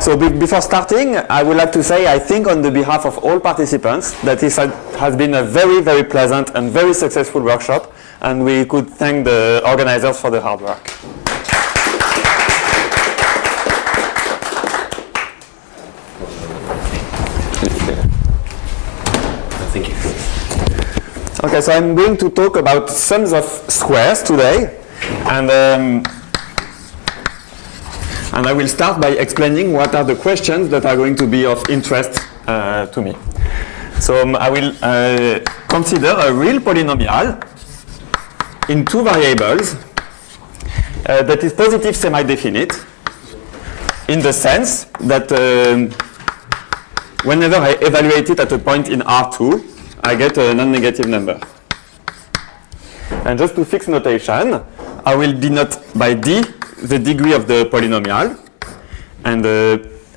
So before starting, I would like to say I think on the behalf of all participants that this has been a very, very pleasant and very successful workshop, and we could thank the organizers for the hard work. Thank you. Okay, so I'm going to talk about sums of squares today, and I will start by explaining what are the questions that are going to be of interest to me. So I will consider a real polynomial in two variables that is positive semi-definite in the sense that whenever I evaluate it at a point in R2, I get a non-negative number. And just to fix notation, I will denote by D the degree of the polynomial. And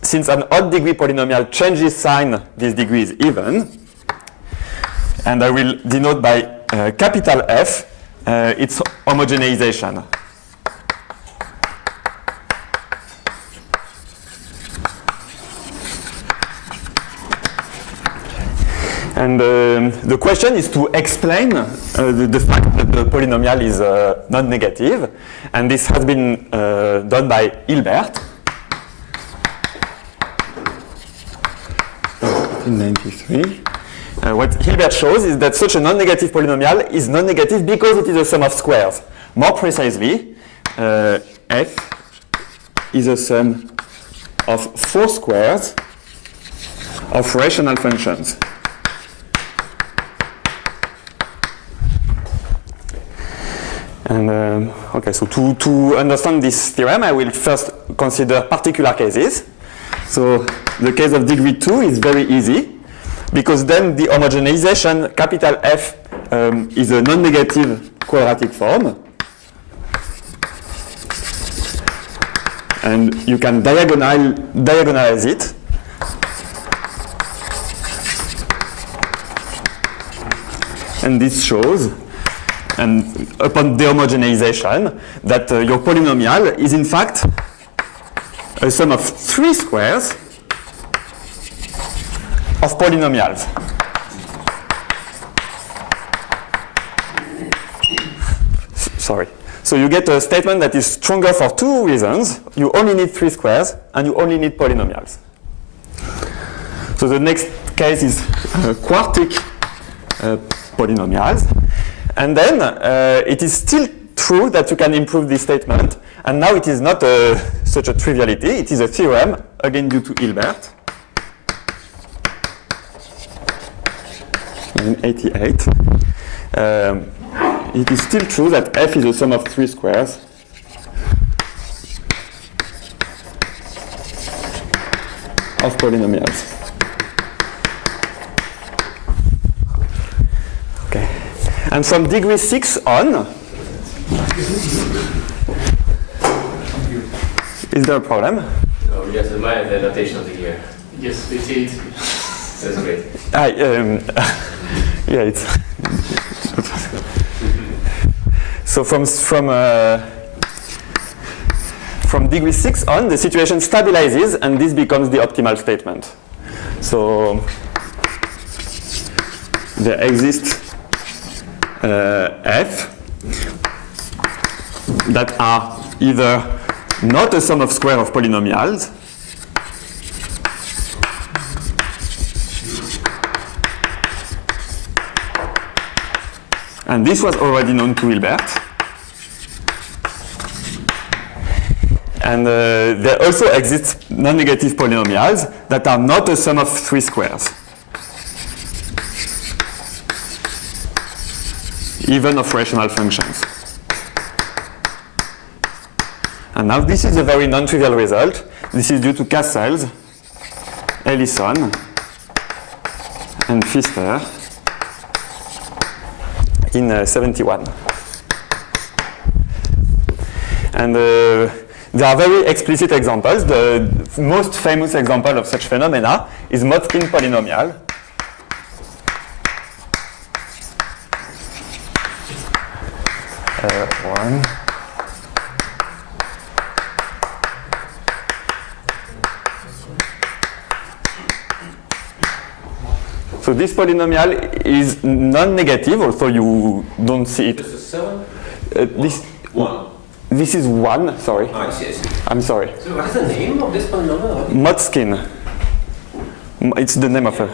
since an odd degree polynomial changes sign, this degree is even. And I will denote by capital F its homogeneization. And the question is to explain the fact that the polynomial is non-negative. And this has been done by Hilbert in 1993. What Hilbert shows is that such a non-negative polynomial is non-negative because it is a sum of squares. More precisely, f is a sum of 4 squares of rational functions. And okay, so to understand this theorem, I will first consider particular cases. So the case of degree 2 is very easy, because then the homogenization, capital F, is a non-negative quadratic form. And you can diagonalize it. And this shows, and upon dehomogenization, that your polynomial is in fact a sum of 3 squares of polynomials. Sorry. So you get a statement that is stronger for 2 reasons. You only need 3 squares, and you only need polynomials. So the next case is quartic polynomials. And then it is still true that you can improve this statement. And now it is not such a triviality. It is a theorem, again due to Hilbert, in 88. It is still true that f is a sum of 3 squares of polynomials. Okay. And from degree 6 on, is there a problem? No, you have to mind the notation of the year. Yes, it's 8. That's great. Yeah, it's. So from degree 6 on, the situation stabilizes, and this becomes the optimal statement. So there exists f that are either not a sum of squares of polynomials, and this was already known to Hilbert. And there also exist non-negative polynomials that are not a sum of 3 squares, even of rational functions. And now this is a very non-trivial result. This is due to Cassels, Ellison, and Pfister in 71. And there are very explicit examples. The most famous example of such phenomena is Motzkin polynomial. One. So this polynomial is non-negative, although you don't see it. Just a 7? This 1. this is 1, sorry. I see, I see. I'm sorry. So what is the name of this polynomial? Motzkin. It's the name of a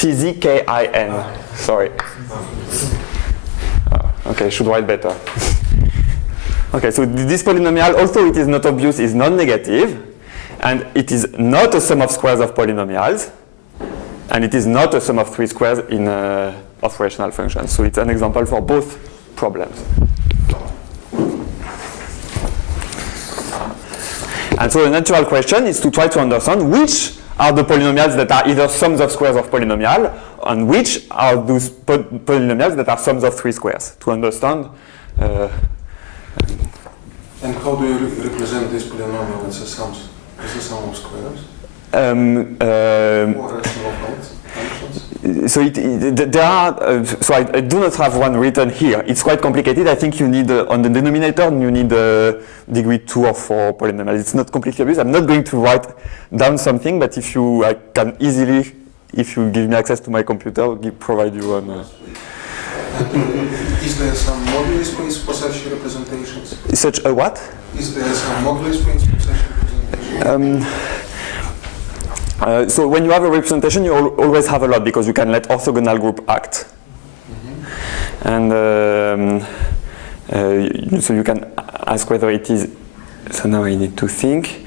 TZKIN. Sorry. Okay, I should write better. Okay, so this polynomial, although it is not obvious, is non-negative, and it is not a sum of squares of polynomials, and it is not a sum of 3 squares in of rational functions. So it's an example for both problems. And so the natural question is to try to understand which are the polynomials that are either sums of squares of polynomial, and which are those polynomials that are sums of 3 squares, to understand. And how do you represent this polynomial as a sum of squares? Or rational functions? So there are. So I do not have one written here. It's quite complicated. I think you need on the denominator you need degree 2 or 4 polynomials. It's not completely obvious. I'm not going to write down something, but if you, I can easily, if you give me access to my computer, provide you one. Is there some modular space for such representations? Such a what? Is there some modular space for such representations? So when you have a representation, you always have a lot because you can let orthogonal group act. And so you can ask whether it is. So now I need to think.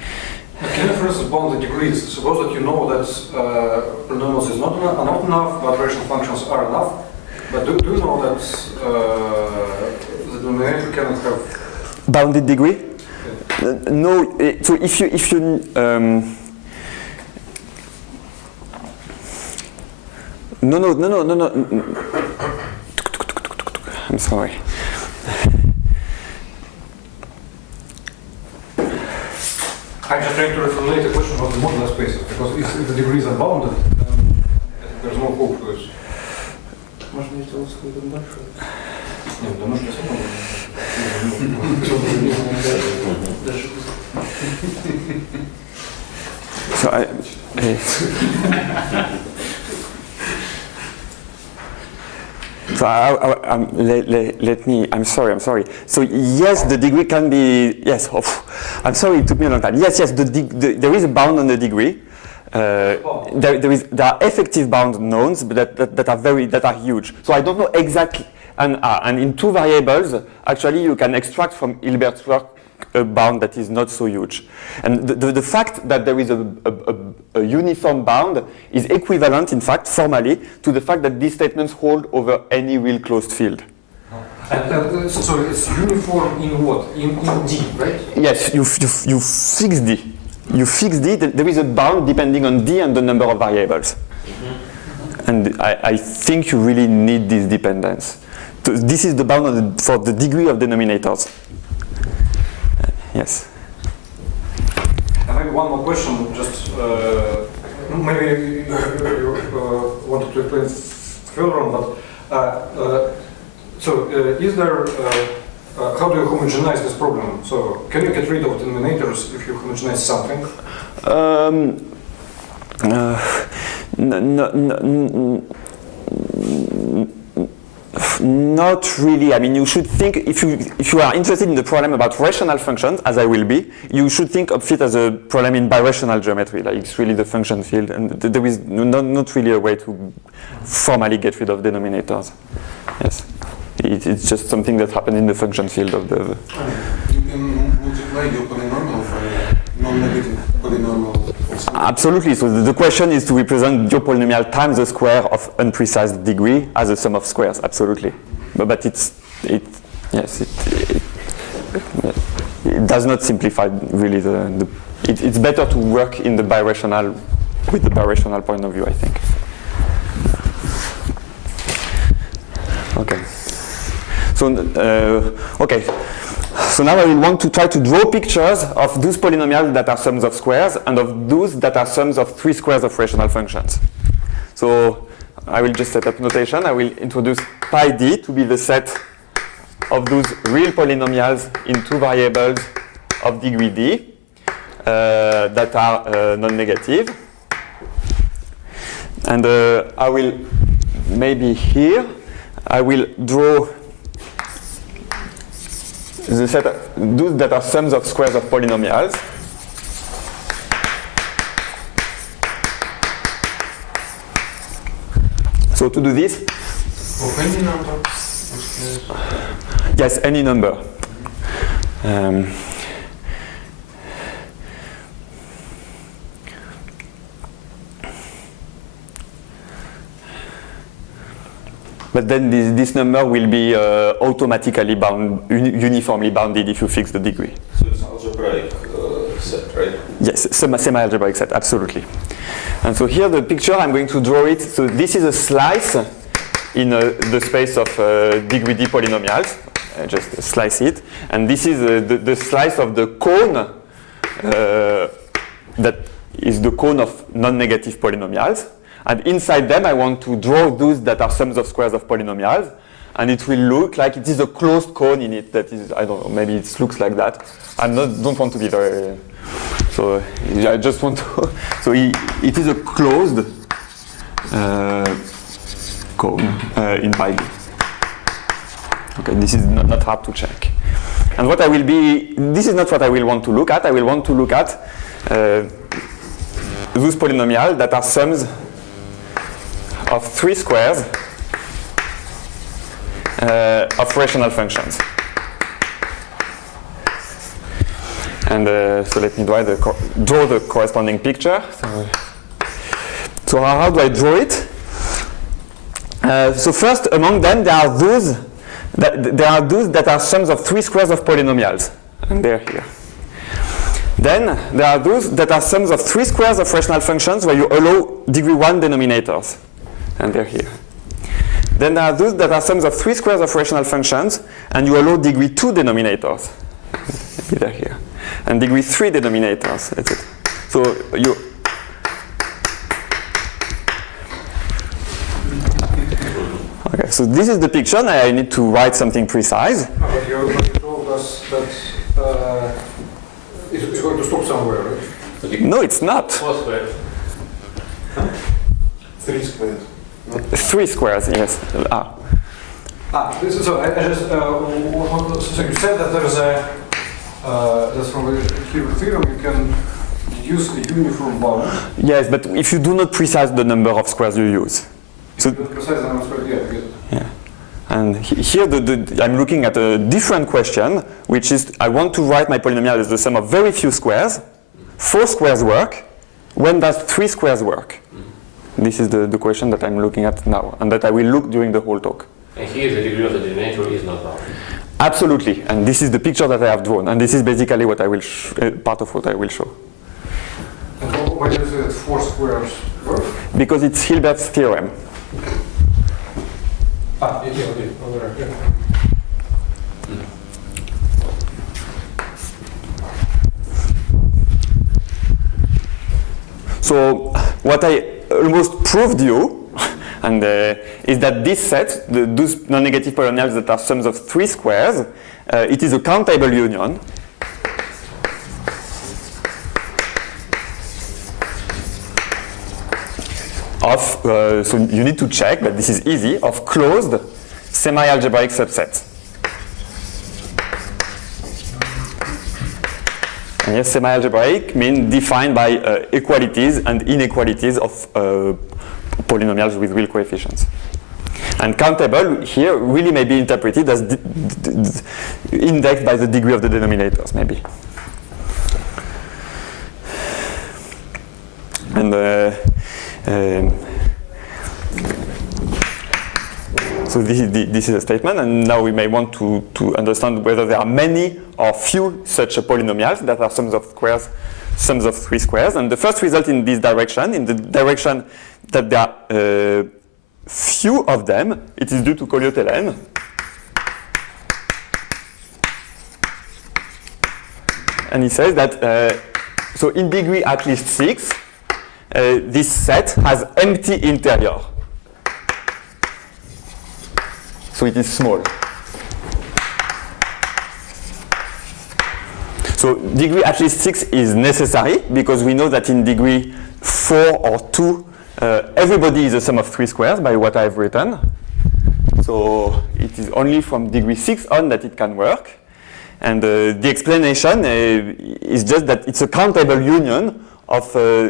Can you first bound the degrees? Suppose that you know that polynomials is not enough, but rational functions are enough. But do you know that the denominator cannot have bounded degree? Yeah. No. So if you No. I'm sorry. I'm just trying to reformulate the question about the modular spaces, because if the degrees are bounded, then there's no hope for this. Можно я сделал свой дальше? Нет, да можно So let me. I'm sorry. So yes, the degree can be. Yes. Oh, I'm sorry. It took me a long time. Yes. There is a bound on the degree. There are effective bound knowns, but that are huge. So I don't know exactly. And in 2 variables, actually, you can extract from Hilbert's work a bound that is not so huge. And the fact that there is a uniform bound is equivalent, in fact, formally, to the fact that these statements hold over any real closed field. So it's uniform in what? In D, right? Yes, you fix D. You fix D, there is a bound depending on D and the number of variables. And I think you really need this dependence. This is the bound for the degree of denominators. Yes. And maybe one more question, just maybe you wanted to explain further on, but is there, how do you homogenize this problem? So can you get rid of denominators if you homogenize something? Not really. I mean, you should think, if you are interested in the problem about rational functions, as I will be, you should think of it as a problem in birational geometry, like it's really the function field, and there is not really a way to formally get rid of denominators. Yes. It's just something that happened in the function field of the... You can multiply your polynomial for a non-negative polynomial. Absolutely. So the question is to represent your polynomial times the square of unprecise degree as a sum of squares. Absolutely. But it does not simplify really it's better to work in the birational with the birational point of view, I think. Okay. So So now I will want to try to draw pictures of those polynomials that are sums of squares and of those that are sums of 3 squares of rational functions. So I will just set up notation. I will introduce pi d to be the set of those real polynomials in 2 variables of degree d that are non-negative. And I will, maybe here, I will draw the set of those that are sums of squares of polynomials. So to do this, Of any number? yes, any number. But then this number will be automatically bound, uniformly bounded if you fix the degree. So it's algebraic set, right? Yes, semi-algebraic set, absolutely. And so here the picture, I'm going to draw it. So this is a slice in the space of degree D polynomials. I just slice it. And this is the slice of the cone that is the cone of non-negative polynomials. And inside them, I want to draw those that are sums of squares of polynomials. And it will look like it is a closed cone in it that is, I don't know, maybe it looks like that. Don't want to be very, so I just want to, so it is a closed cone in pi d. Okay, this is not hard to check. And what I will be, this is not what I will want to look at. I will want to look at those polynomials that are sums of 3 squares of rational functions. And so let me draw the corresponding picture. So how do I draw it? So first, among them, there are those that are sums of 3 squares of polynomials, and they're here. Then there are those that are sums of 3 squares of rational functions where you allow degree 1 denominators, and they're here. Then there are those that are sums of 3 squares of rational functions and you allow degree 2 denominators, maybe they're here, and degree 3 denominators. That's it. So you. Okay, so this is the picture. Now I need to write something precise. But you told us that it's going to stop somewhere, right? No, it's not. 4 squares. 3 squares. 3 squares, yes. So I just, so you said that there's that's from the Hilbert theorem, you can use a uniform bound. Yes, but if you do not precise the number of squares you use. So, Precise the number of squares, yeah, I get it. yeah. And here I'm looking at a different question, which is I want to write my polynomial as the sum of very few squares. 4 squares work. When does 3 squares work? This is the question that I'm looking at now, and that I will look during the whole talk. And here the degree of the denominator is not bounded. Absolutely, and this is the picture that I have drawn, and this is basically what I will part of what I will show. And why do you say that 4 squares work? Because it's Hilbert's theorem. Yeah, okay. Over there, yeah. So what I almost proved you and is that this set, those non-negative polynomials that are sums of 3 squares, it is a countable union of, so you need to check, but this is easy, of closed semi-algebraic subsets. And yes, semi-algebraic means defined by equalities and inequalities of polynomials with real coefficients. And countable here really may be interpreted as indexed by the degree of the denominators, maybe. And so this is a statement, and now we may want to understand whether there are many or few such polynomials that are sums of 3 squares. And the first result in this direction, in the direction that there are few of them, it is due to Colliot-Helen. And he says that, so in degree at least 6, this set has empty interior. So it is small. So degree at least 6 is necessary because we know that in degree 4 or 2 everybody is a sum of 3 squares by what I've written. So it is only from degree 6 on that it can work. And the explanation is just that it's a countable union of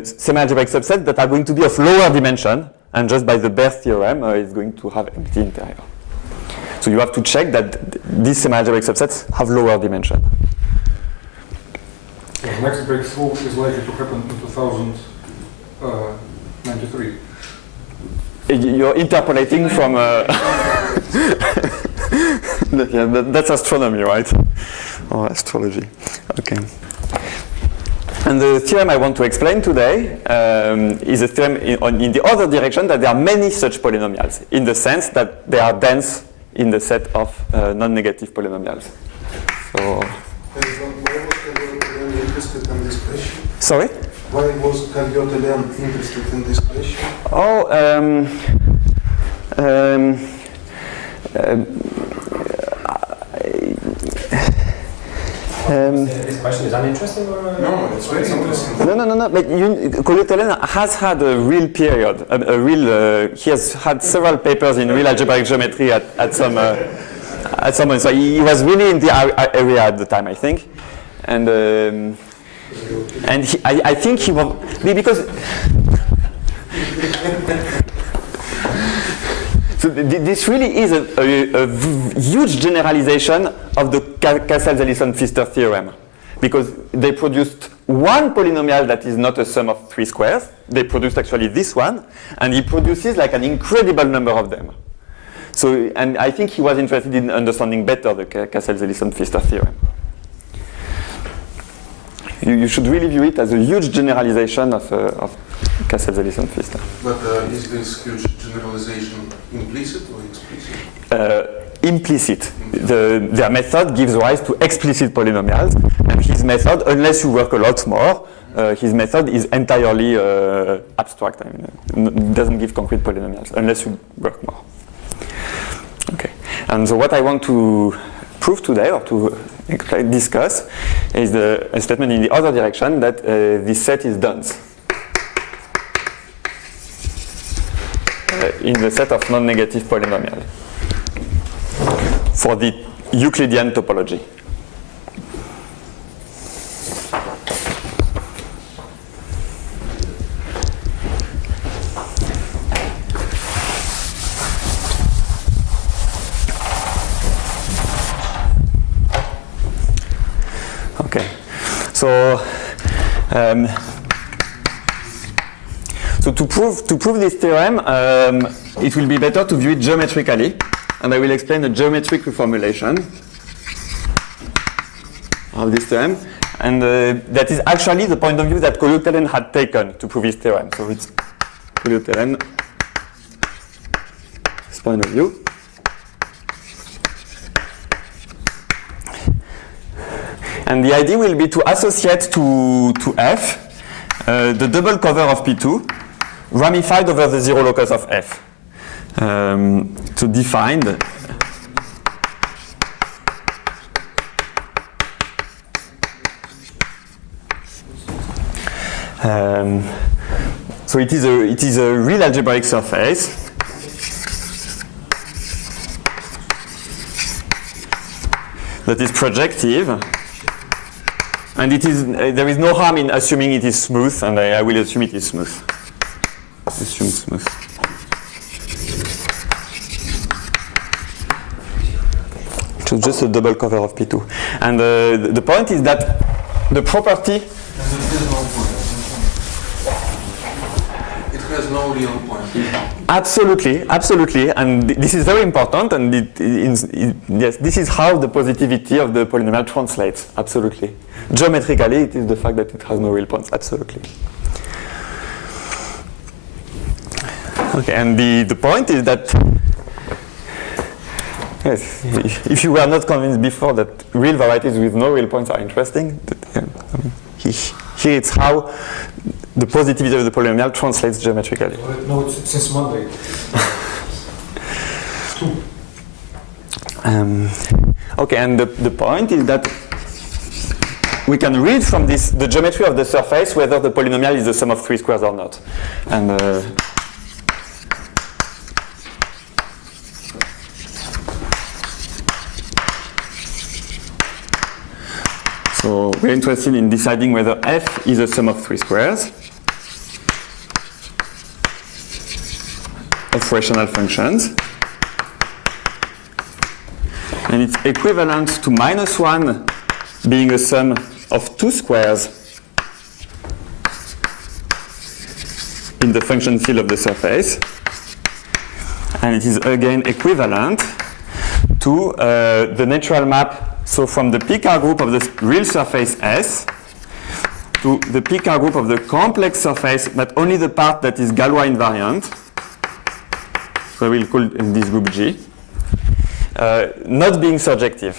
semi-algebraic subsets that are going to be of lower dimension, and just by the Baire theorem it's going to have empty interior. So you have to check that these semi-algebraic subsets have lower dimension. So the next breakthrough is likely to happen in 2093. You're interpolating from that's astronomy, right? Or astrology. Okay. And the theorem I want to explain today is a theorem in the other direction, that there are many such polynomials, in the sense that they are dense in the set of non-negative polynomials. So. Why was Candiot-Hélène interested in this question? Sorry? Why was Candiot-Hélène interested in this question? Oh, This question is uninteresting or? No, it's very interesting. No. But Candiot-Hélène has had a real period. He has had several papers in real algebraic geometry at some point. So he was really in the area at the time, I think, and I think he was because. So this really is a huge generalization of the Cassel-Ellison-Pfister theorem, because they produced one polynomial that is not a sum of 3 squares. They produced actually this one, and he produces like an incredible number of them. So, and I think he was interested in understanding better the Cassel-Ellison-Pfister theorem. You should really view it as a huge generalization of Cassel-Ellison-Pfister. But is this huge generalization implicit or explicit? Implicit. Their method gives rise to explicit polynomials, and his method, unless you work a lot more, his method is entirely abstract. I mean, it doesn't give concrete polynomials unless you work more. Okay. And so what I want to prove today, or to discuss, is a statement in the other direction that this set is dense in the set of non-negative polynomials for the Euclidean topology. Okay, so to prove this theorem, it will be better to view it geometrically, and I will explain a geometric reformulation of this theorem, and that is actually the point of view that Candiot-Hélène had taken to prove his theorem. So it's Candiot-Hélène's point of view. And the idea will be to associate to F the double cover of P2 ramified over the zero locus of F. To define so it is a real algebraic surface that is projective. And it is, there is no harm in assuming it is smooth, and I will assume it is smooth. Assume smooth. So just a double cover of P2. And the point is that the property... It has no real point. Absolutely, absolutely, and this is very important, and yes, this is how the positivity of the polynomial translates, absolutely. Geometrically, it is the fact that it has no real points, absolutely. Okay, and the point is that, yes, if you were not convinced before that real varieties with no real points are interesting, here it's how the positivity of the polynomial translates geometrically. No, it's since Monday. Okay, and the point is that we can read from this the geometry of the surface whether the polynomial is the sum of 3 squares or not. And we're interested in deciding whether f is a sum of 3 squares of rational functions. And it's equivalent to -1 being a sum of 2 squares in the function field of the surface. And it is again equivalent to the natural map, so from the Picard group of the real surface S to the Picard group of the complex surface, but only the part that is Galois invariant. So we'll call this group G. Not being surjective.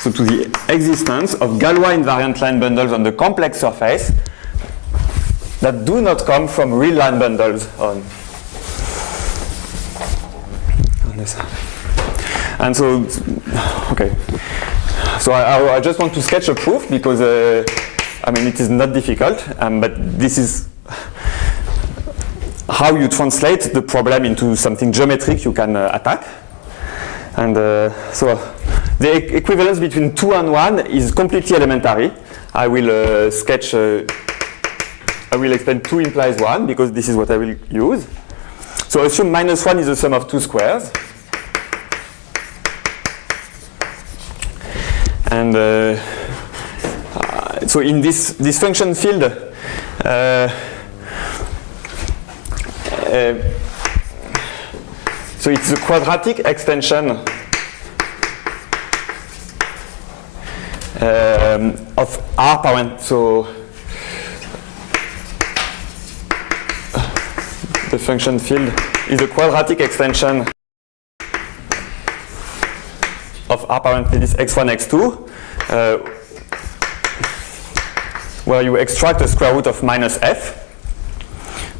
So to the existence of Galois invariant line bundles on the complex surface that do not come from real line bundles on the surface. And so, okay. So I just want to sketch a proof because, I mean, it is not difficult, but this is how you translate the problem into something geometric you can attack. And so the equivalence between 2 and 1 is completely elementary. I will sketch, I will explain 2 implies 1 because this is what I will use. So assume -1 is the sum of 2 squares. And so in this function field, so it's a quadratic extension of R power n. So the function field is a quadratic extension of R power n, this x1, x2, where you extract a square root of -f.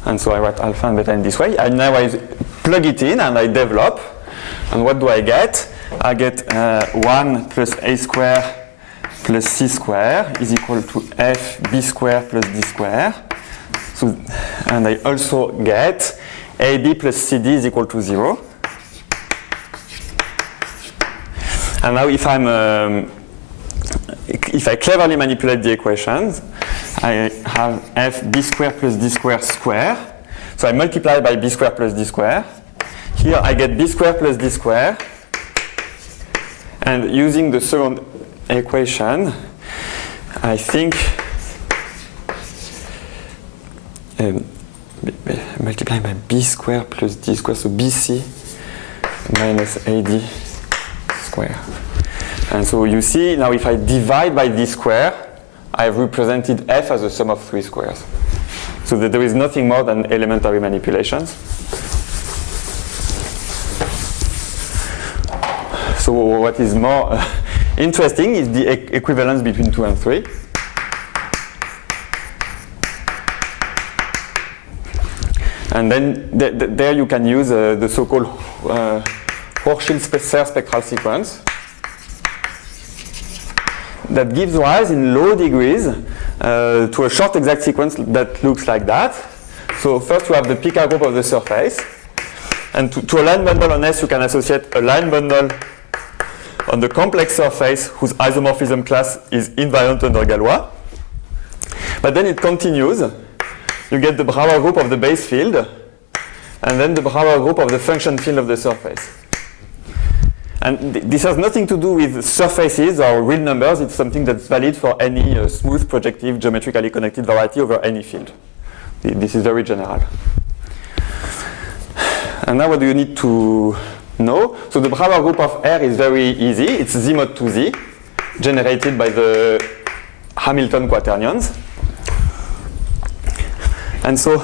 And so I write alpha and beta in this way. And now I plug it in and I develop. And what do I get? I get 1 plus a square plus c square is equal to f b square plus d square. So, and I also get ab plus cd is equal to 0. And now if I cleverly manipulate the equations, I have f b square plus d square square. So I multiply by b square plus d square. Here I get b square plus d square. And using the second equation, I think multiply by b square plus d square, so bc minus ad square. And so you see, now if I divide by d square, I've represented f as a sum of 3 squares. So that there is nothing more than elementary manipulations. So what is more interesting is the equivalence between 2 and 3. And then there you can use the so-called Hochschild-Serre spectral sequence that gives rise in low degrees to a short exact sequence that looks like that. So first you have the Picard group of the surface. And to a line bundle on S, you can associate a line bundle on the complex surface whose isomorphism class is invariant under Galois. But then it continues. You get the Brouwer group of the base field, and then the Brouwer group of the function field of the surface. And this has nothing to do with surfaces or real numbers. It's something that's valid for any smooth, projective, geometrically connected variety over any field. This is very general. And now what do you need to know? So the Brouwer group of R is very easy. It's Z mod 2Z, generated by the Hamilton quaternions. And so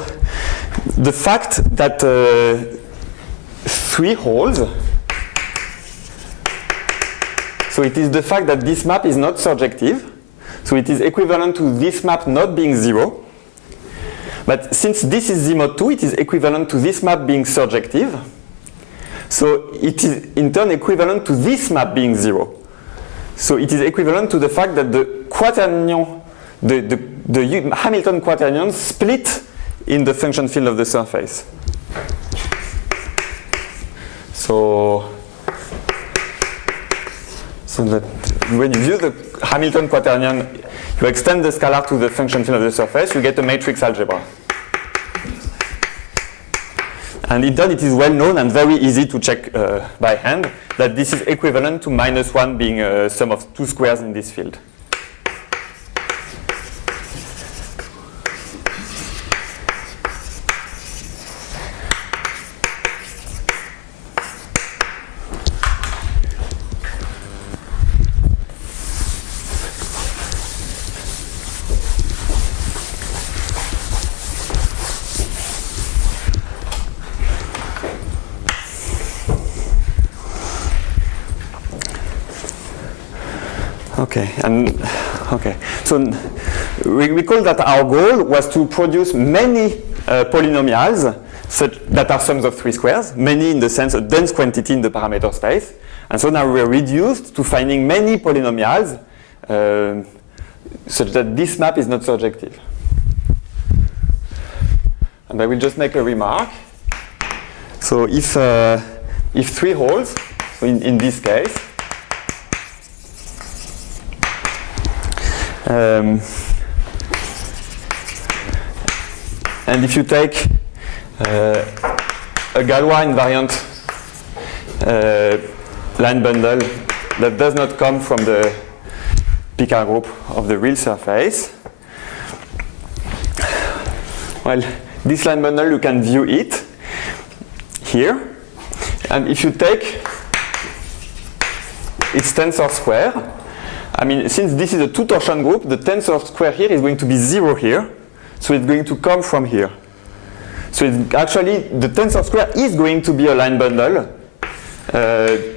the fact that 3 holds, so it is the fact that this map is not surjective. So it is equivalent to this map not being 0. But since this is Z mod 2, it is equivalent to this map being surjective. So it is in turn equivalent to this map being 0. So it is equivalent to the fact that the quaternion, the Hamilton quaternions split in the function field of the surface. So that when you use the Hamilton quaternion, you extend the scalar to the function field of the surface, you get a matrix algebra. And in turn, it is well known and very easy to check by hand that this is equivalent to -1 being a sum of two squares in this field. So we recall that our goal was to produce many polynomials that are sums of three squares, many in the sense a dense quantity in the parameter space. And so now we are reduced to finding many polynomials such that this map is not surjective. And I will just make a remark. So if three holes, so in this case, and if you take a Galois invariant line bundle that does not come from the Picard group of the real surface, well, this line bundle, you can view it here. And if you take its tensor square, I mean, since this is a two-torsion group, the tensor square here is going to be 0 here. So it's going to come from here. So it's actually, the tensor square is going to be a line bundle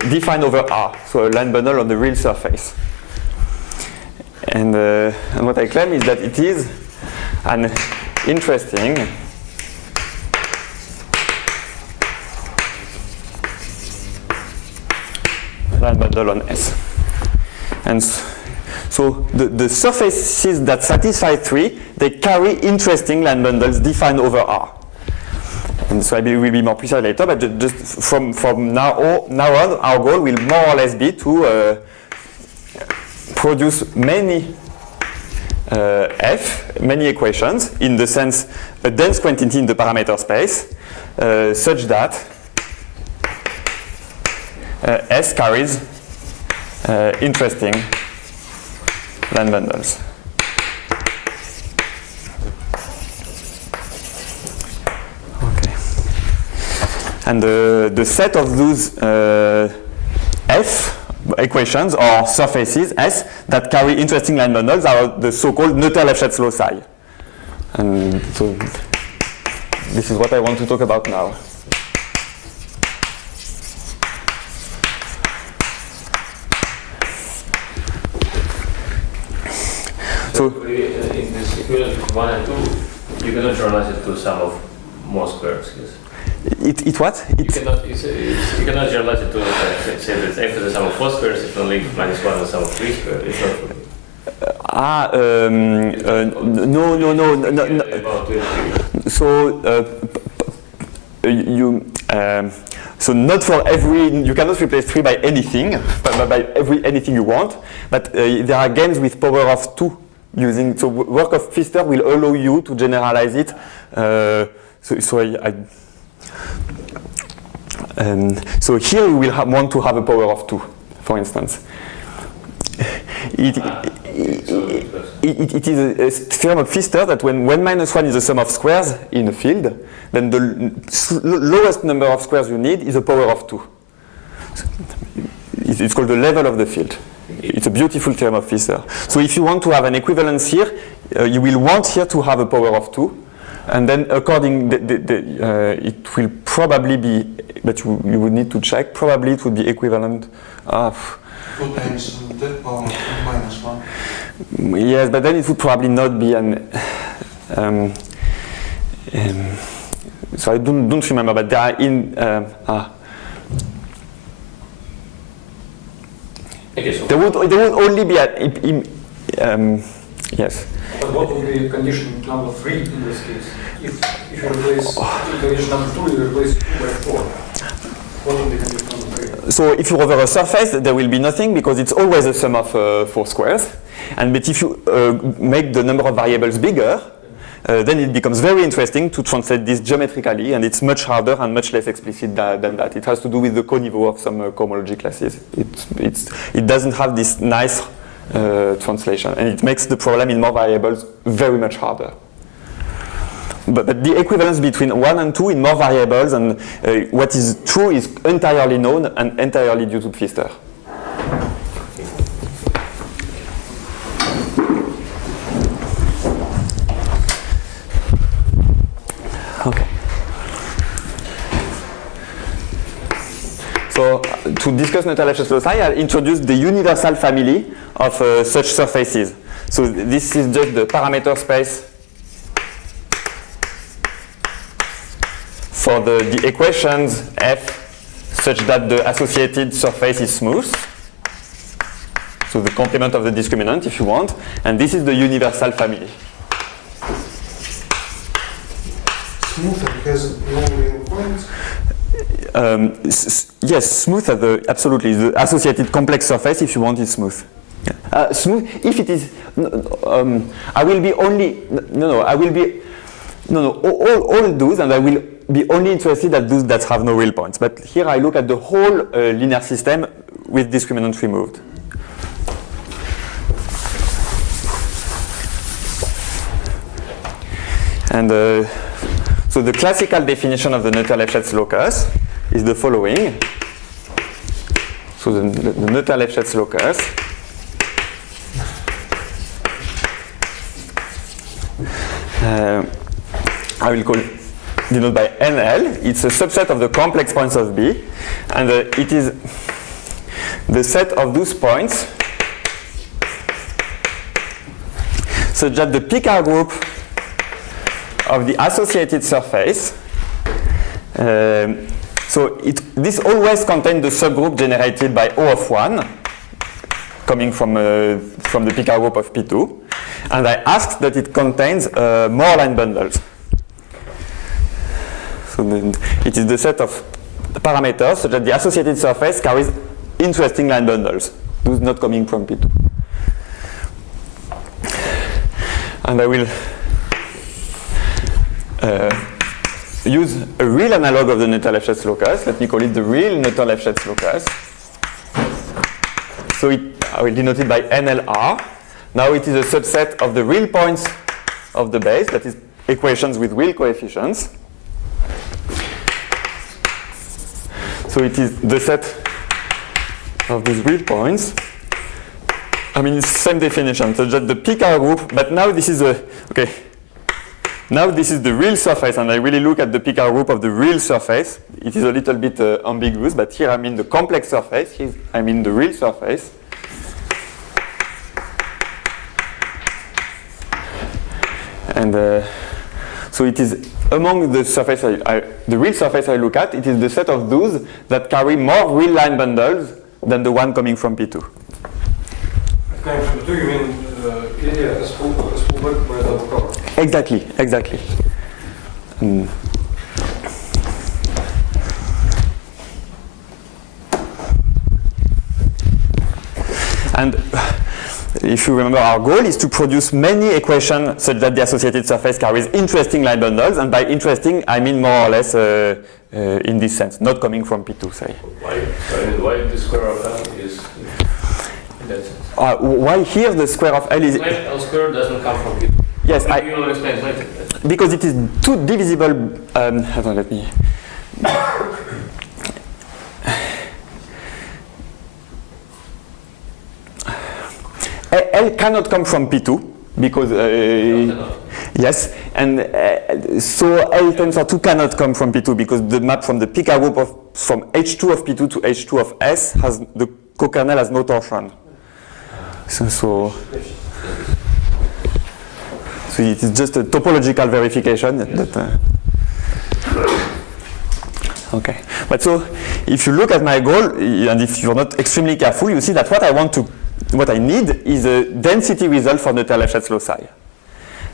defined over R. So a line bundle on the real surface. And what I claim is that it is an interesting line bundle on S. And so the surfaces that satisfy 3, they carry interesting line bundles defined over R. And so I will be more precise later, but just from now on, our goal will more or less be to produce many many equations, in the sense a dense quantity in the parameter space, such that S carries interesting line bundles. Okay. And the set of those F equations or surfaces S that carry interesting line bundles are the so-called Noether-Lefschetz loci. And so this is what I want to talk about now. So in this equation 1 and 2, you cannot generalize it to sum of more squares, yes? It what? You cannot generalize it to say that f is the sum of 4 squares if only -1 is the sum of 3 squares. It's not no. So so not for every, you cannot replace 3 by anything, by anything you want, but there are games with power of 2 using, so work of Pfister will allow you to generalize it. So here we will want to have a power of 2, for instance. It is a theorem of Pfister that when n-1 is the sum of squares in a field, then the lowest number of squares you need is a power of 2. It's called the level of the field. It's a beautiful theorem of Pfister. So if you want to have an equivalence here, you will want here to have a power of 2. And then according, it will probably be, but you would need to check, probably it would be equivalent of 2 times the power of -1. Yes, but then it would probably not be an. So I don't remember, but they are in. Okay, so there would only be yes. But what would be condition number 3 in this case? If you replace condition number 2, you replace 2 by 4. What would be condition number 3? so if you over a surface, there will be nothing because it's always a sum of 4 squares. But if you make the number of variables bigger, then it becomes very interesting to translate this geometrically, and it's much harder and much less explicit than that. It has to do with the coniveau of some cohomology classes. It doesn't have this nice translation, and it makes the problem in more variables very much harder. But the equivalence between 1 and 2 in more variables and what is true is entirely known and entirely due to Pfister. Okay. So to discuss Noether-Lefschetz loci, I'll introduce the universal family of such surfaces. So this is just the parameter space for the equations f such that the associated surface is smooth. So the complement of the discriminant, if you want. And this is the universal family. Smooth and has no real points. Yes, smooth at absolutely. The associated complex surface, if you want, is smooth. Yeah. Smooth, if it is, I will be only, all those, and I will be only interested at those that have no real points. But here I look at the whole linear system with discriminant removed. And so the classical definition of the Noether-Lefschetz locus is the following. So the Noether-Lefschetz locus I will denote by NL. It's a subset of the complex points of B, and it is the set of those points such that the Picard group of the associated surface, this always contains the subgroup generated by O of 1, coming from the Picard group of P2, and I asked that it contains more line bundles. So it is the set of parameters such that the associated surface carries interesting line bundles, those not coming from P2. And I will use a real analog of the Noether-Lefschetz locus. Let me call it the real Noether-Lefschetz locus. So I will denote it by NLR. Now it is a subset of the real points of the base, that is equations with real coefficients. So it is the set of these real points. I mean, it's the same definition, so just the Picard group, but now this is now this is the real surface, and I really look at the Picard group of the real surface. It is a little bit ambiguous, but here I mean the complex surface, here I mean the real surface. And so it is among the surface, the real surface I look at, it is the set of those that carry more real line bundles than the one coming from P2. Coming from P2, you mean as full width by double cover? Exactly. And if you remember, our goal is to produce many equations such that the associated surface carries interesting line bundles, and by interesting I mean more or less in this sense, not coming from P2, say. Why the square of L is in that sense? Why here the square of L is... L squared doesn't come from P2. Yes, You will explain later. because it is too divisible. Let me... L cannot come from P2 because yes, and so L tensor 2 cannot come from P2 because the map from the Picard group from H2 of P2 to H2 of S has the co-kernel has no torsion. So it is just a topological verification that. Okay, but so if you look at my goal, and if you're not extremely careful, you see that what I need is a density result for Noether-Lefschetz loci.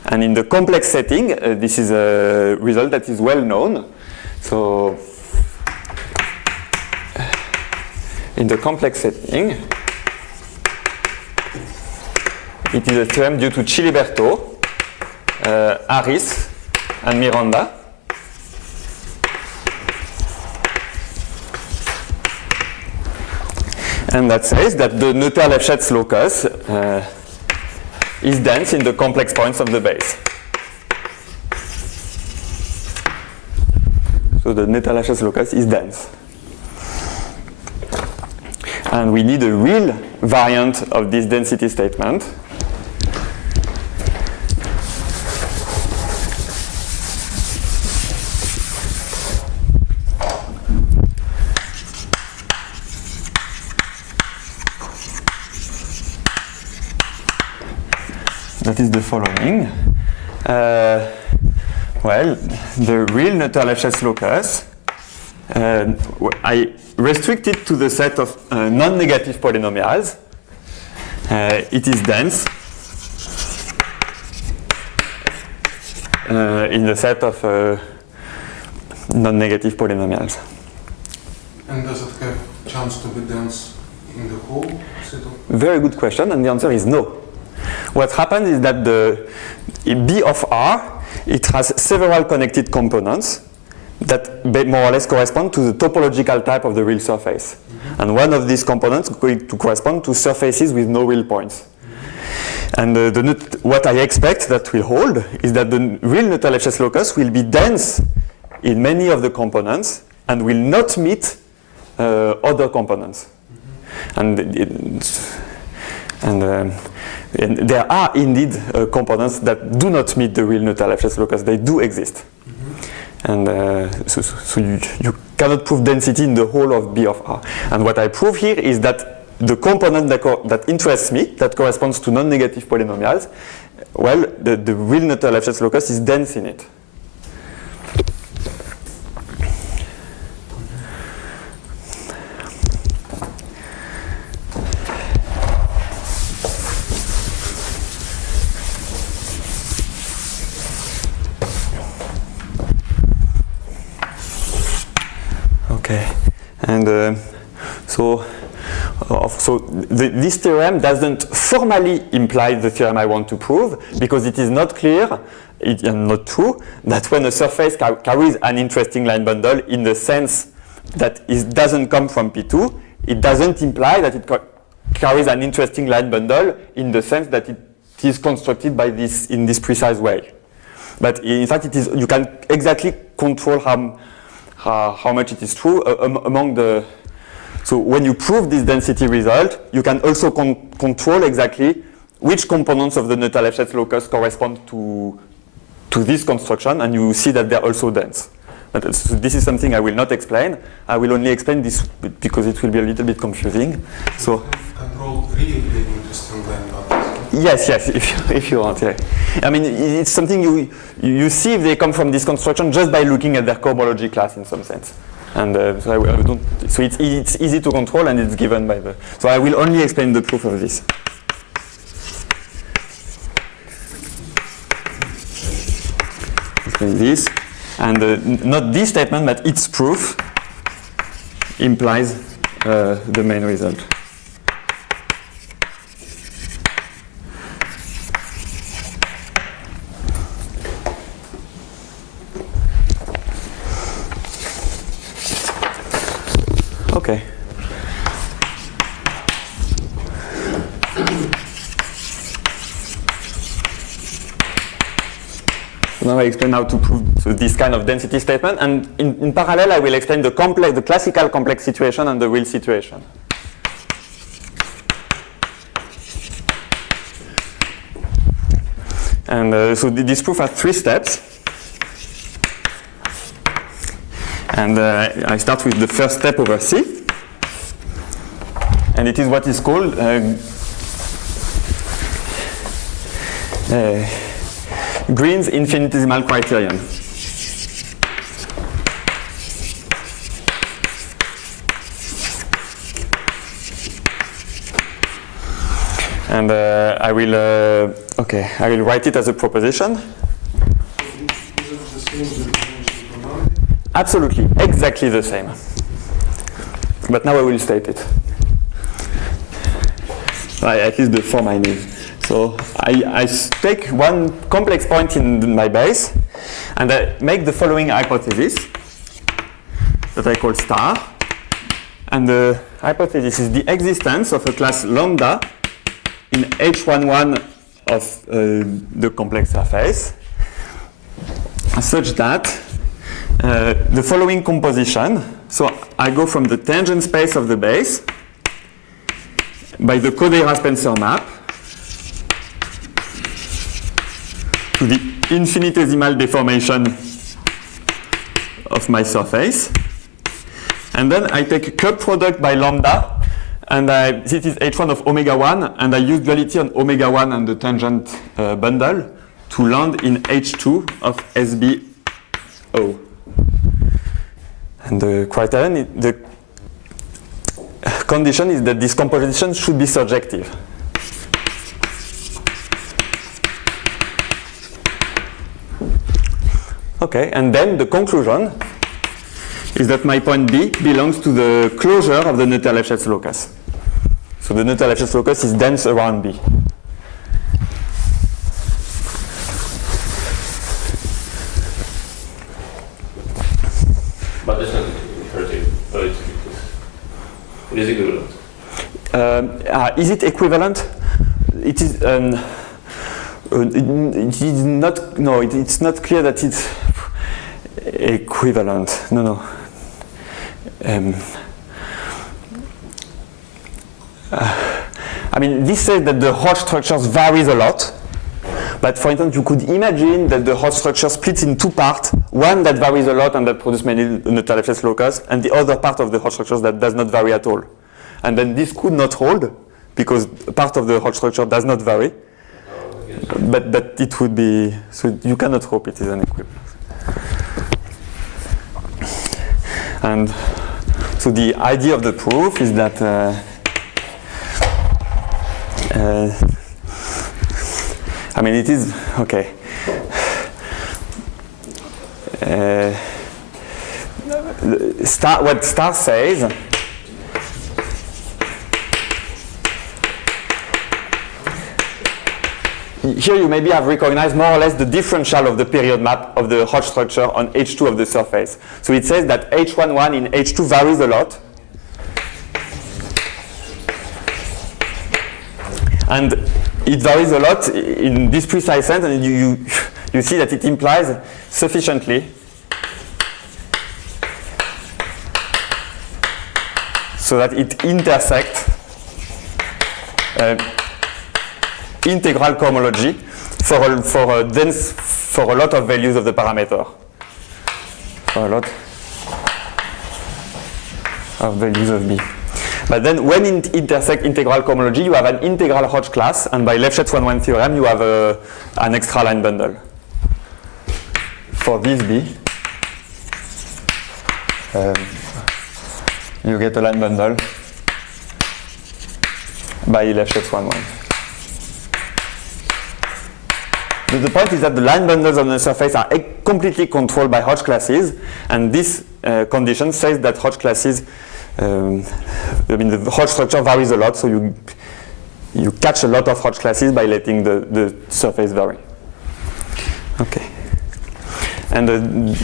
And in the complex setting, this is a result that is well known. So in the complex setting, it is a theorem due to Ciliberto, Harris, and Miranda. And that says that the Noether-Lefschetz locus is dense in the complex points of the base. So the Noether-Lefschetz locus is dense. And we need a real variant of this density statement. That is the following. Well, the real Noether-Lefschetz locus, I restrict it to the set of non-negative polynomials. It is dense in the set of non-negative polynomials. And does it have chance to be dense in the whole set of? Very good question, and the answer is no. What happens is that the B of R, it has several connected components that more or less correspond to the topological type of the real surface. Mm-hmm. And one of these components is going to correspond to surfaces with no real points. Mm-hmm. And what I expect that will hold is that the real Noether-Lefschetz locus will be dense in many of the components and will not meet other components. Mm-hmm. And there are indeed components that do not meet the real Noether-Lefschetz locus. They do exist. Mm-hmm. And so you cannot prove density in the whole of B of R. And what I prove here is that the component that interests me, that corresponds to non-negative polynomials, well, the real Noether-Lefschetz locus is dense in it. Okay, and this theorem doesn't formally imply the theorem I want to prove, because it is not clear and not true that when a surface carries an interesting line bundle in the sense that it doesn't come from P2, it doesn't imply that it carries an interesting line bundle in the sense that it is constructed by this in this precise way. But in fact, it is, you can exactly control how much it is true among the. So when you prove this density result, you can also control exactly which components of the Noether-Lefschetz locus correspond to this construction, and you see that they're also dense. But so this is something I will not explain. I will only explain this because it will be a little bit confusing. So. Control really interesting line bundles. Yes, if you want, yeah. I mean, it's something you see if they come from this construction just by looking at their cohomology class in some sense. And so it's easy to control, and it's given by the. So I will only explain the proof of this. Explain this, and not this statement, but its proof implies the main result. Okay. So now I explain how to prove this kind of density statement, and in parallel I will explain the classical complex situation and the real situation. And so this proof has 3 steps. And I start with the first step over C. And it is what is called Green's infinitesimal criterion. And I will write it as a proposition. Absolutely, exactly the same. But now I will state it. At least the form I need. So I take one complex point in my base, and I make the following hypothesis that I call star. And the hypothesis is the existence of a class lambda in H11 of the complex surface, such that the following composition, so I go from the tangent space of the base by the Kodaira-Spencer map to the infinitesimal deformation of my surface. And then I take cup product by lambda, and this is H1 of omega 1, and I use duality on omega 1 and the tangent bundle to land in H2 of SBO. And the criterion, the condition is that this composition should be surjective. Okay, and then the conclusion is that my point B belongs to the closure of the Noether-Lefschetz locus. So the Noether-Lefschetz locus is dense around B. But it's not imperative. It is equivalent. Is it equivalent? It is. It is not. No, it's not clear that it's equivalent. No. I mean, this says that the Hodge structures varies a lot. But for instance, you could imagine that the Hodge structure splits in two parts, one that varies a lot and that produces many Noether-Lefschetz locus, and the other part of the Hodge structures that does not vary at all. And then this could not hold, because part of the Hodge structure does not vary, but that it would be, so you cannot hope it is an equivalence. And so the idea of the proof is that I mean, it is, okay. What Star says here you maybe have recognized more or less the differential of the period map of the Hodge structure on H2 of the surface. So it says that H11 in H2 varies a lot. And it varies a lot in this precise sense, and you see that it implies sufficiently so that it intersects integral cohomology for a lot of values of the parameter. For a lot of values of B. But then when it intersects integral cohomology, you have an integral Hodge class, and by Lefschetz 1-1 theorem, you have an extra line bundle. For this B, you get a line bundle by Lefschetz 1-1. The point is that the line bundles on the surface are completely controlled by Hodge classes, and this condition says that Hodge classes, I mean, the Hodge structure varies a lot, so you catch a lot of Hodge classes by letting the surface vary. Okay. And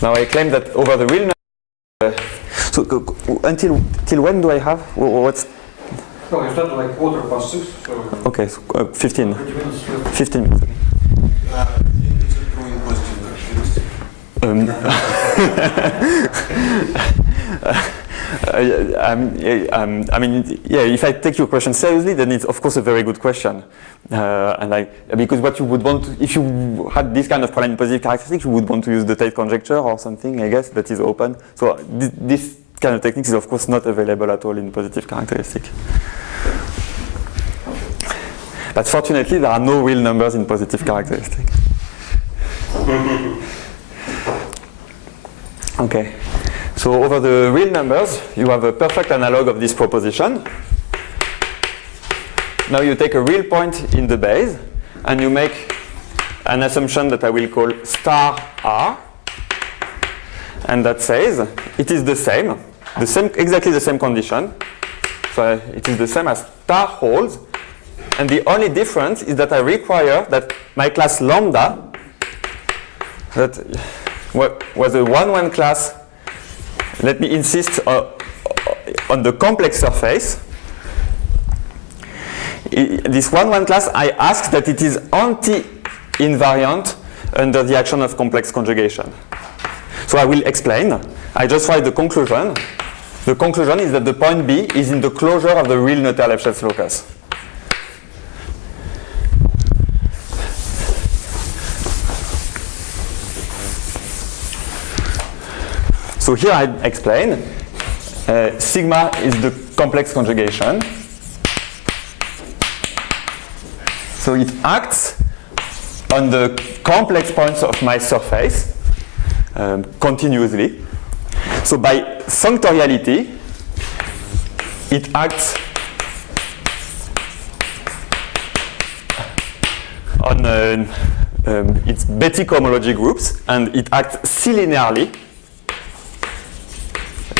now I claim that over the real number. So till when do I have? What's? Well, you started like 6:15. So Okay, so 15. 20 minutes. 15 minutes. It's a true and positive characteristic. I mean, yeah, if I take your question seriously, then it's of course a very good question. Because what you would want, if you had this kind of problem in positive characteristics, you would want to use the Tate conjecture or something, I guess, that is open. So this kind of technique is of course not available at all in positive characteristics. But fortunately, there are no real numbers in positive characteristics. Okay. So over the real numbers, you have a perfect analog of this proposition. Now you take a real point in the base, and you make an assumption that I will call star R, and that says it is the same, exactly the same condition, So it is the same as star holds. And the only difference is that I require that my class lambda, that was a 1-1 class, let me insist on the complex surface. This 1-1 class, I ask that it is anti-invariant under the action of complex conjugation. So I will explain. I just write the conclusion. The conclusion is that the point B is in the closure of the real Noether-Lefschetz locus. So here I explain. Sigma is the complex conjugation. So it acts on the complex points of my surface continuously. So by functoriality, it acts on its Betti cohomology groups, and it acts C-linearly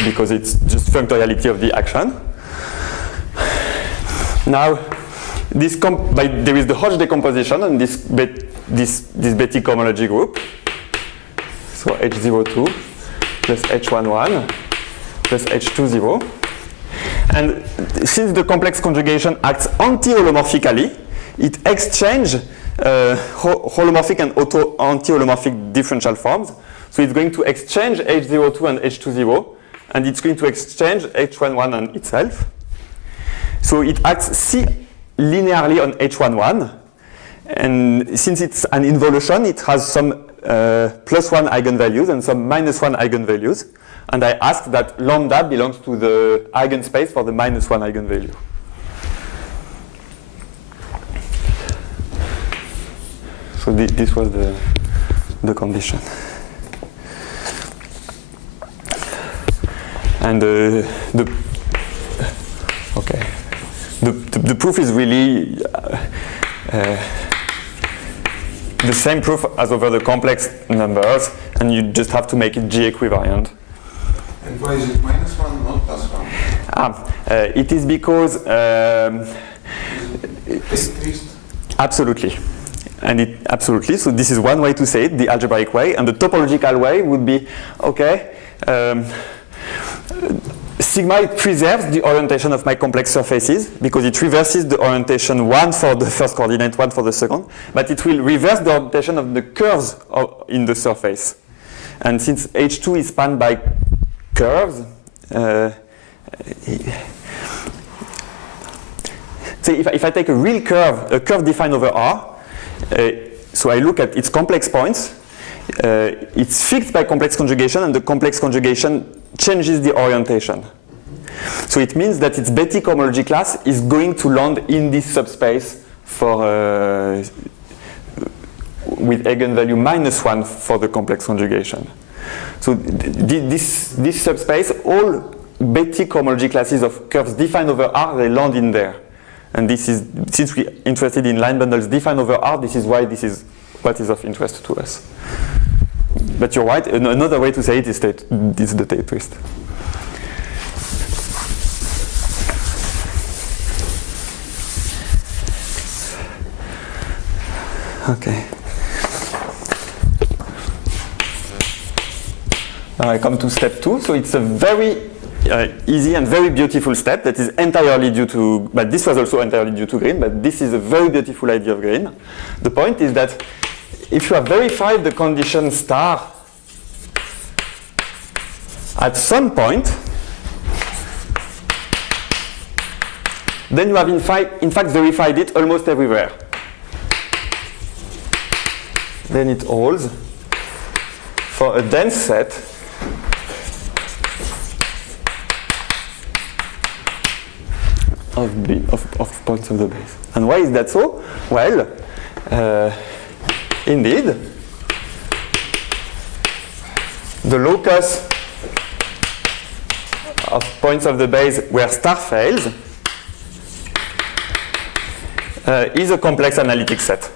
because it's just functoriality of the action. Now, there is the Hodge decomposition on this Betti cohomology group. So H02 plus H11 plus H20. And since the complex conjugation acts anti-holomorphically, it exchanges holomorphic and anti-holomorphic differential forms. So it's going to exchange H02 and H20, and it's going to exchange H11 and itself. So it acts C-linearly on H11, and since it's an involution, it has some +1 eigenvalues and some -1 eigenvalues, and I ask that lambda belongs to the eigenspace for the -1 eigenvalue. So this was the condition. And the proof is really the same proof as over the complex numbers, and you just have to make it G equivariant. And why is it -1, not +1? It is because Increased? absolutely. And absolutely, so this is one way to say it, the algebraic way, and the topological way would be, okay, sigma, it preserves the orientation of my complex surfaces because it reverses the orientation, one for the first coordinate, one for the second, but it will reverse the orientation of the curves in the surface. And since H2 is spanned by curves, so if I take a real curve, a curve defined over R, so I look at its complex points, it's fixed by complex conjugation, and the complex conjugation changes the orientation. So it means that its Betti cohomology class is going to land in this subspace for with eigenvalue -1 for the complex conjugation. So this subspace, all Betti cohomology classes of curves defined over R, they land in there. And this is, since we're interested in line bundles defined over R, this is why this is what is of interest to us. But you're right, another way to say it is that this is the tape twist. Okay. Now I come to step 2. So it's a very easy and very beautiful step that is entirely due to, but this was also entirely due to Green, but this is a very beautiful idea of Green. The point is that if you have verified the condition star at some point, then you have in fact verified it almost everywhere. Then it holds for a dense set of points of the base. And why is that so? Well, indeed, the locus of points of the base where star fails is a complex analytic set.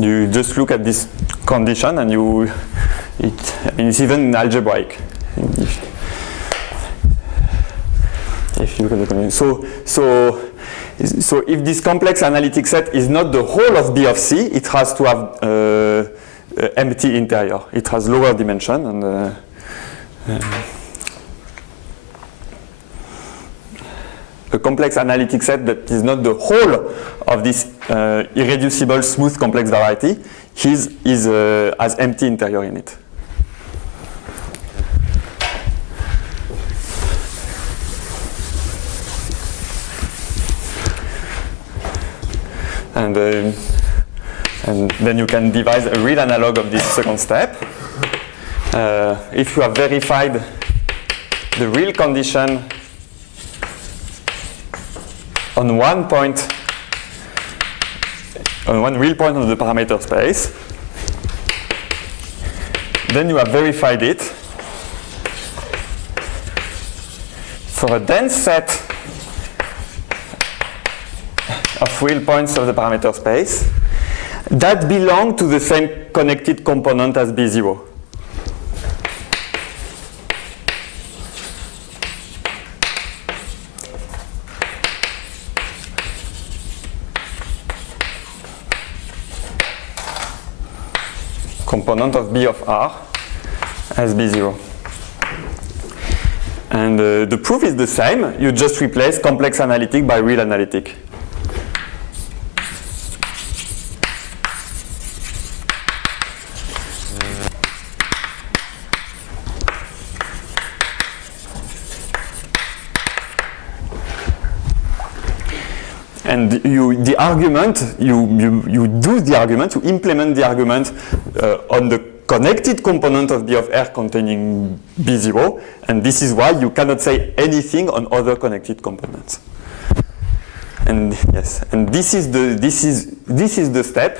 You just look at this condition and you it's even algebraic. If you look at the so if this complex analytic set is not the whole of B of C, it has to have empty interior. It has lower dimension and a complex analytic set that is not the whole of this irreducible smooth complex variety has empty interior in it. And then you can devise a real analog of this second step. If you have verified the real condition on one point, on one real point of the parameter space, then you have verified it for a dense set of real points of the parameter space that belong to the same connected component as B0. Component of B of R as B0. And the proof is the same. You just replace complex analytic by real analytic. And the argument, you do the argument, you implement the argument on the connected component of B of R containing B0, and this is why you cannot say anything on other connected components. And yes, and this is the step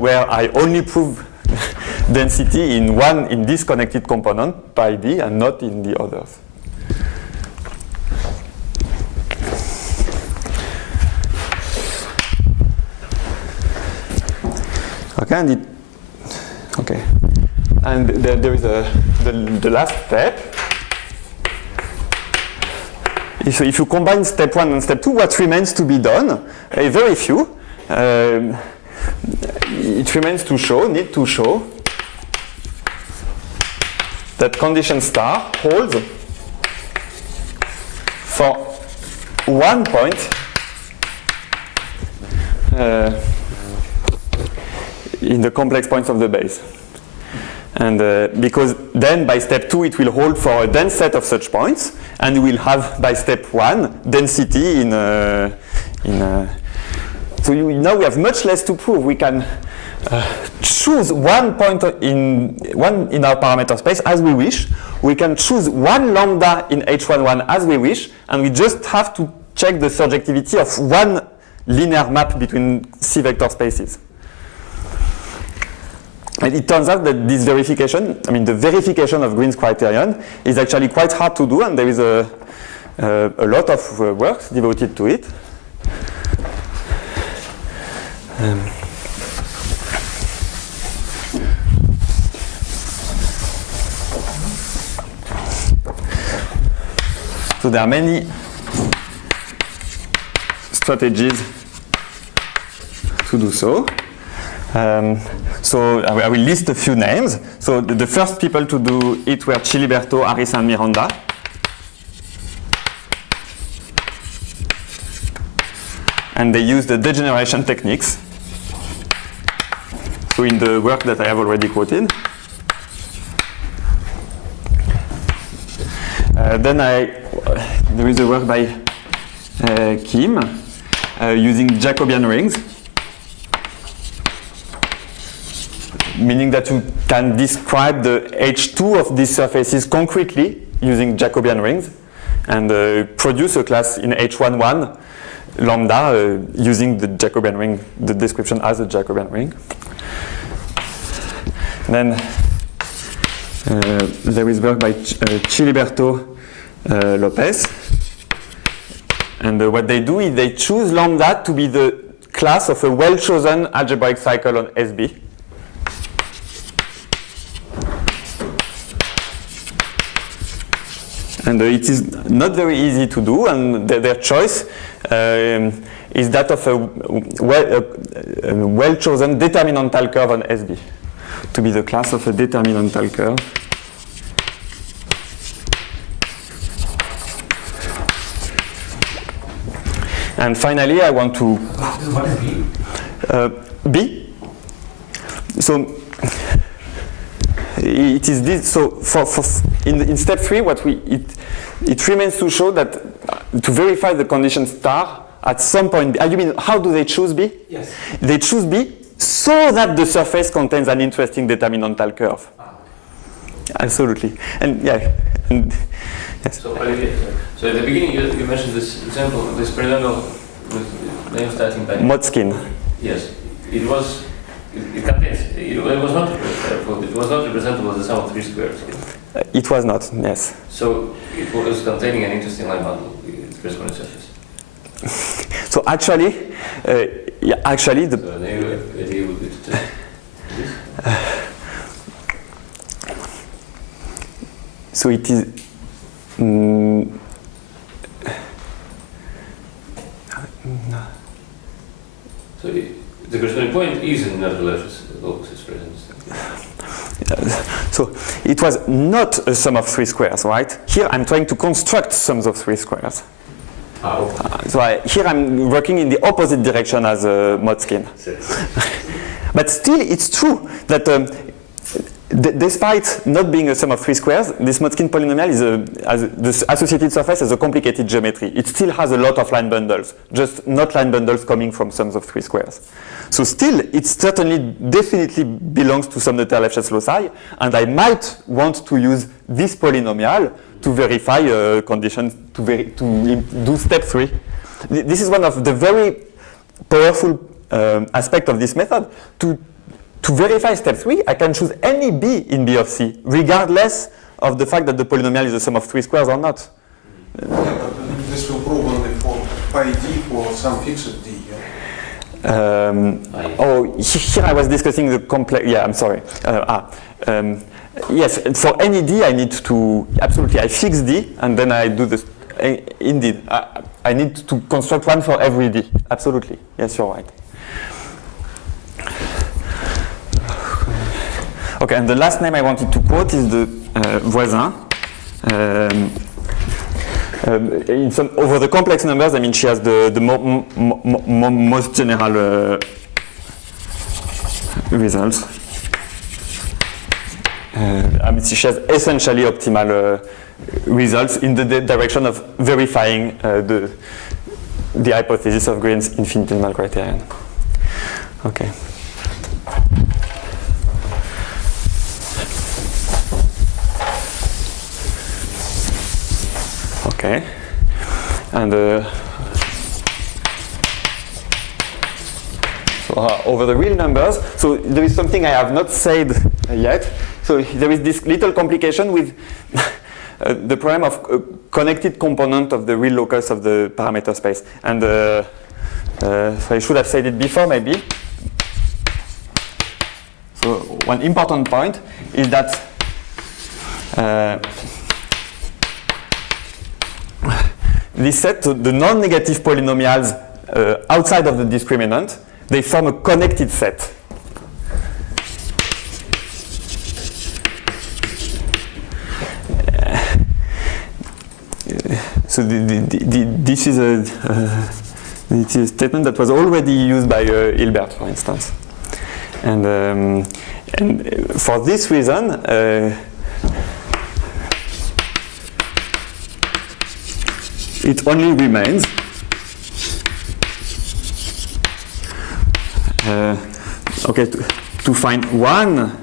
where I only prove density in this connected component by D and not in the others. Okay, and there is the last step. If you combine step 1 and step 2, what remains to be done? Very few. It remains to need to show that condition star holds for one point in the complex points of the base. And because then by step 2 it will hold for a dense set of such points, and we will have by step 1 density so now we have much less to prove. We can choose one point in our parameter space as we wish. We can choose one lambda in H11 as we wish, and we just have to check the surjectivity of one linear map between C vector spaces. And it turns out that this verification, the verification of Green's criterion is actually quite hard to do, and there is a lot of work devoted to it. So there are many strategies to do so. So I will list a few names. So the first people to do it were Chiliberto, Harris, and Miranda. And they used the degeneration techniques. So in the work that I have already quoted. Then there is a work by Kim using Jacobian rings, meaning that you can describe the H2 of these surfaces concretely using Jacobian rings and produce a class in H11 lambda using the Jacobian ring, the description as a Jacobian ring. Then there is work by Chiliberto Lopez, and what they do is they choose lambda to be the class of a well-chosen algebraic cycle on SB. And it is not very easy to do, and their choice is that of a well-chosen determinantal curve on SB, to be the class of a determinantal curve. And finally, I want to... What is B? B. So it is this. So in step 3, it remains to show that to verify the condition star at some point. You mean how do they choose B? Yes. They choose B so that the surface contains an interesting determinantal curve. Absolutely. And yeah. And, yes. So at the beginning you mentioned this example, this polynomial with name starting by Motzkin. Yes, it was. It contains. It was not. It was not representable as the sum of 3 squares. It was not. Yes. So it was containing an interesting line bundle with corresponding surface. So actually, the. So the idea would be to test this. So it is. So the corresponding point is in natural locus expression. So it was not a sum of 3 squares, right? Here I'm trying to construct sums of 3 squares. Okay. Here I'm working in the opposite direction as Motzkin. But still, it's true that despite not being a sum of 3 squares, this Motzkin polynomial the associated surface has a complicated geometry. It still has a lot of line bundles, just not line bundles coming from sums of 3 squares. So still, it certainly definitely belongs to some Noether-Lefschetz loci, and I might want to use this polynomial to verify conditions, to do step 3. This is one of the very powerful aspects of this method. To verify step 3, I can choose any B in B of C, regardless of the fact that the polynomial is a sum of 3 squares or not. Yeah, but this will prove only for pi d for some fixed d. Yeah? Here I was discussing the complex. Yeah, I'm sorry. Yes, for any d, I need to absolutely. I fix d, and then I do this. Indeed, I need to construct one for every d. Absolutely. Yes, you're right. Okay, and the last name I wanted to quote is the Voisin. Over the complex numbers, I mean, she has the most general results. I mean, she has essentially optimal results in the direction of verifying the hypothesis of Green's infinitesimal criterion. Okay. Okay, and over the real numbers, so there is something I have not said yet. So there is this little complication with the problem of connected component of the real locus of the parameter space. And so I should have said it before, maybe. So one important point is that this set, the non-negative polynomials outside of the discriminant, they form a connected set. So this is a statement that was already used by Hilbert, for instance. And for this reason, it only remains to find one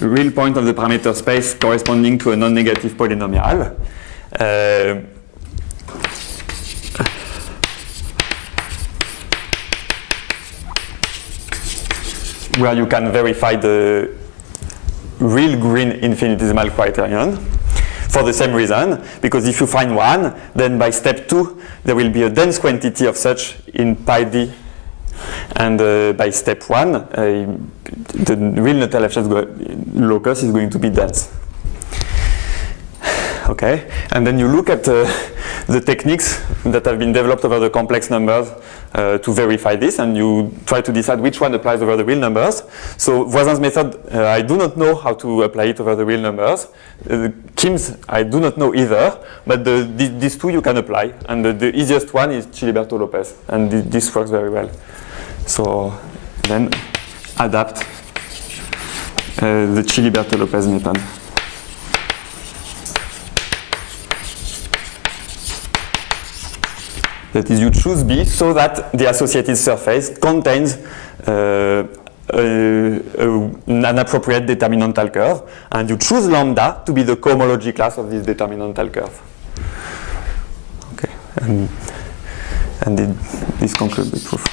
real point of the parameter space corresponding to a non-negative polynomial. Where you can verify the real Green infinitesimal criterion. For the same reason, because if you find one, then by step 2, there will be a dense quantity of such in pi d. And by step 1, the real Noether-Lefschetz locus is going to be dense. Okay, and then you look at the techniques that have been developed over the complex numbers to verify this, and you try to decide which one applies over the real numbers. So Voisin's method, I do not know how to apply it over the real numbers. Kim's, I do not know either, but these two you can apply, and the easiest one is Chiliberto Lopez, and this works very well. So then adapt the Chiliberto Lopez method. That is, you choose B so that the associated surface contains an appropriate determinantal curve, and you choose lambda to be the cohomology class of this determinantal curve. Okay, and this concludes the proof.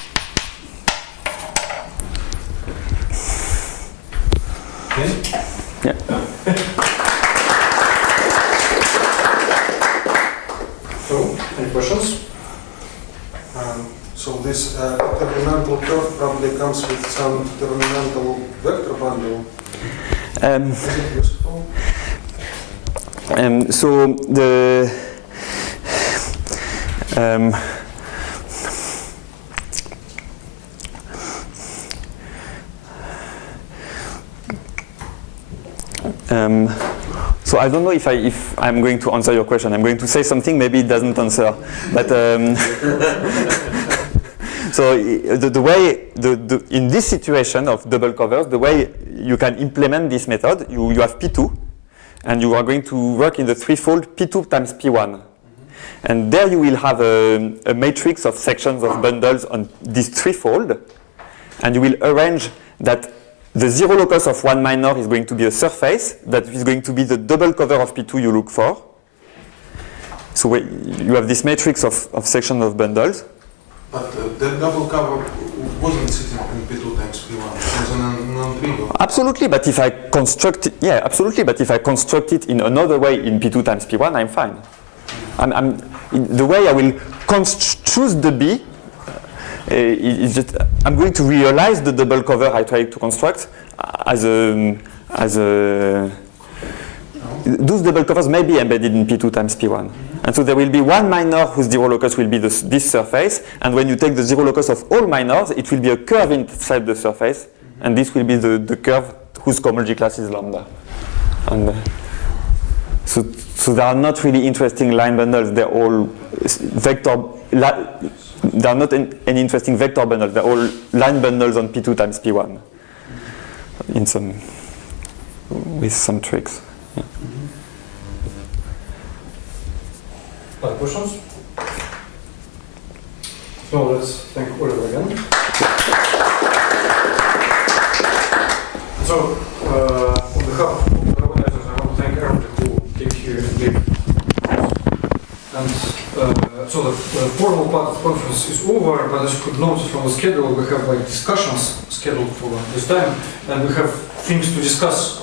Yeah. So, any questions? So this determinantal curve probably comes with some determinantal vector bundle. Is it useful? So the so I don't know if I'm going to answer your question. I'm going to say something, maybe it doesn't answer, but so the way in this situation of double covers, the way you can implement this method, you have P2, and you are going to work in the threefold P2 times P1. And there you will have a matrix of sections of bundles on this threefold, and you will arrange that the zero locus of 1 minor is going to be a surface that is going to be the double cover of P2 you look for. So you have this matrix of sections of bundles. But that double cover wasn't sitting in P2 times P1. It was a non-trivial. Absolutely, but if I construct it, yeah, absolutely, but if I construct it in another way in P2 times P1, I'm fine. The way I will choose the B is just I'm going to realize the double cover I tried to construct as a those double covers may be embedded in P2 times P1. And so there will be one minor whose zero locus will be this surface, and when you take the zero locus of all minors, it will be a curve inside the surface, and this will be the curve whose cohomology class is lambda. And so they are not really interesting line bundles, they're all vector, they are not any interesting vector bundles, they're all line bundles on P2 times P1 with some tricks. Yeah. Other questions? So let's thank Oliver again. So on behalf of the organizers, I want to thank everybody who came here and gave. And so the formal part of the conference is over, but as you could notice from the schedule, we have like discussions scheduled for this time, and we have things to discuss.